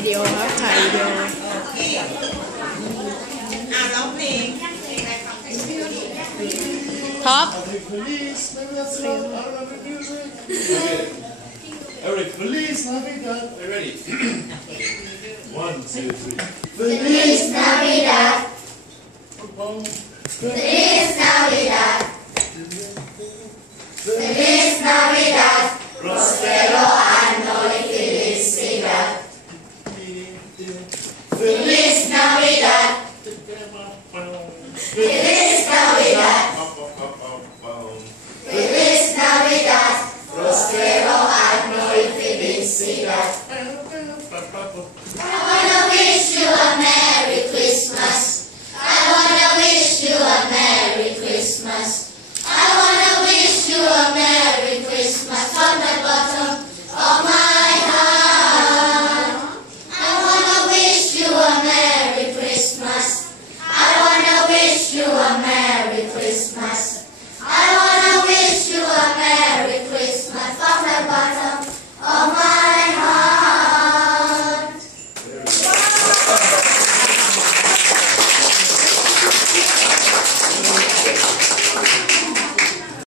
วิดีโอครับถ่ายวิดีโอร้องเพลงท็อป Eric, Feliz Navidad. Are you ready? 1, 2, 3. Feliz Navidad. Football. Feliz